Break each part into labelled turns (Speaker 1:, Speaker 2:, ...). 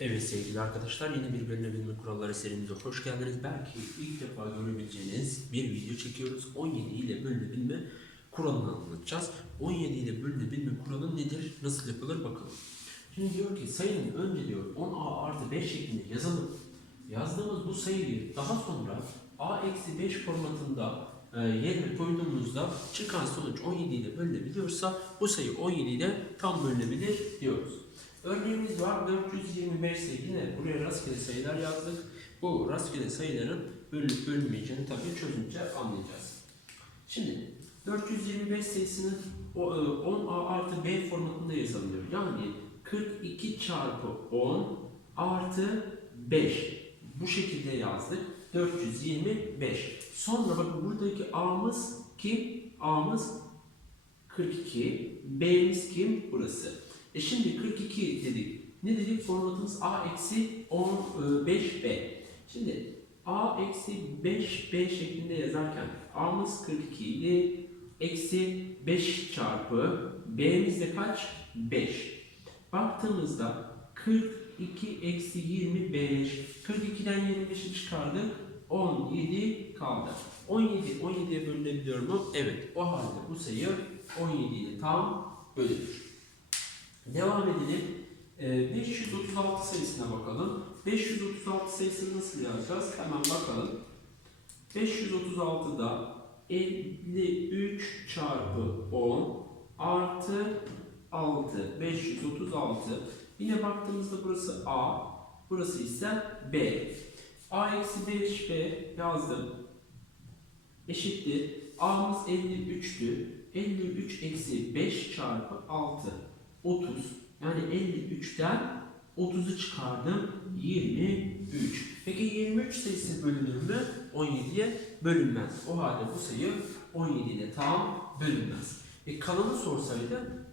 Speaker 1: Evet sevgili arkadaşlar yeni bir bölünebilme kuralları serimize hoş geldiniz. Belki ilk defa görebileceğiniz bir video çekiyoruz. 17 ile bölünebilme kuralını anlatacağız. 17 ile bölünebilme kuralı nedir? Nasıl yapılır bakalım. Şimdi diyor ki sayının önce diyor 10a artı 5 şeklinde yazalım. Yazdığımız bu sayıyı daha sonra a eksi 5 formatında e, yerine koyduğumuzda çıkan sonuç 17 ile bölünebiliyorsa bu sayı 17 ile tam bölünebilir diyoruz. Örneğimiz var 425 ise yine buraya rastgele sayılar yazdık. Bu rastgele sayıların bölünüp bölünmeyeceğini tabii çözünce anlayacağız. Şimdi 425 sayısını o, e, 10a artı b formatında yazılıyor. Yani 42 çarpı 10 artı 5. Bu şekilde yazdık. 425. Sonra bakın buradaki a'mız kim? A'mız 42. B'miz kim? Burası. E şimdi 42 dedik. Ne dedik? Formatımız a eksi 15 b. Şimdi a eksi 5 b şeklinde yazarken a'mız 42 idi. Eksi 5 çarpı b'miz de kaç? 5. Baktığımızda 42 eksi 25. 42'den 25'i çıkardık. 17 kaldı. 17, 17'ye bölünebiliyor mu? Evet. O halde bu sayı 17 ile tam bölünür. Devam edelim. Ee, 536 sayısına bakalım. 536 sayısını nasıl yazacağız? Hemen bakalım. 536'da 53 çarpı 10 artı 6. 536. Yine baktığımızda burası A. Burası ise B. A eksi 5B yazdım. Eşittir. A'mız 53'tü. 53 eksi 5 çarpı 6. 30. Yani 53'ten 30'u çıkardım. 23. Peki 23 sayısı bölünür mü? 17'ye bölünmez. O halde bu sayı 17 ile tam bölünmez. E kalanı sorsaydı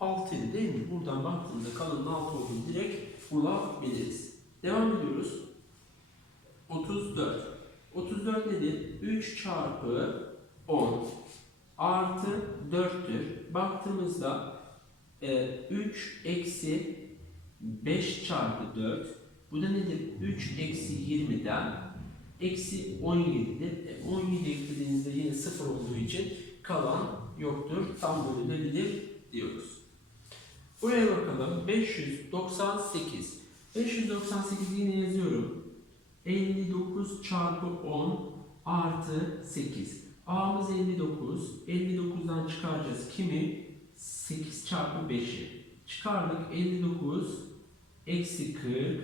Speaker 1: 6 idi değil mi? Buradan baktığımızda kalanın 6 olduğunu direkt bulabiliriz. Devam ediyoruz. 34. 34 nedir? 3 çarpı 10 artı 4'tür. Baktığımızda 3 eksi 5 çarpı 4 bu da nedir? 3 eksi 20'den eksi 17'dir. E, 17 eklediğinizde yine 0 olduğu için kalan yoktur. Tam bölünebilir diyoruz. Buraya bakalım. 598. 598 yine yazıyorum. 59 çarpı 10 artı 8. A'mız 59. 59'dan çıkaracağız. Kimi? 8 çarpı 5'i. Çıkardık 59 eksi 40.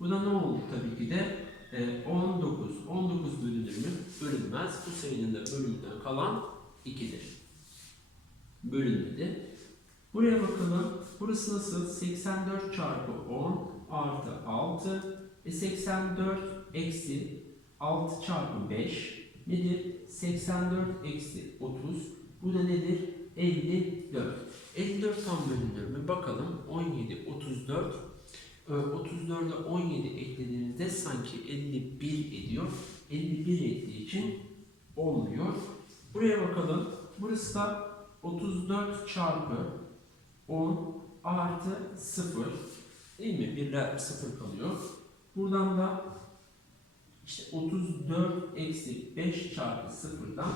Speaker 1: Bu da ne oldu tabii ki de? Ee, 19. 19 bölünür mü? Bölünmez. Bu sayının da bölümünden kalan 2'dir. Bölünmedi. Buraya bakalım. Burası nasıl? 84 çarpı 10 artı 6. E 84 eksi 6 çarpı 5 nedir? 84 eksi 30. Bu da nedir? 54. 54 tam bölünür mü? Bakalım. 17, 34. Ee, 34'e 17 eklediğimizde sanki 51 ediyor. 51 ettiği için olmuyor. Buraya bakalım. Burası da 34 çarpı 10 artı 0 değil mi? Birler 0 kalıyor. Buradan da işte 34 eksi 5 çarpı 0'dan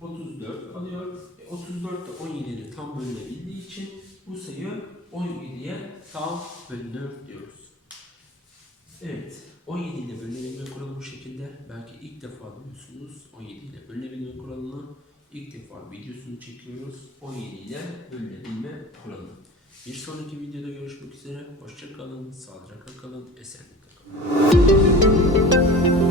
Speaker 1: 34 kalıyor. E, 34 de 17 ile tam bölünebildiği için bu sayı 17'ye tam bölünür diyoruz. Evet. 17 ile bölünebilme kuralı bu şekilde. Belki ilk defa duyuyorsunuz 17 ile bölünebilme kuralını. ilk defa videosunu çekiyoruz. 17 ile bölünebilme kuralını. Bir sonraki videoda görüşmek üzere. Hoşça kalın, sağlıcakla kalın, esenlikle kalın.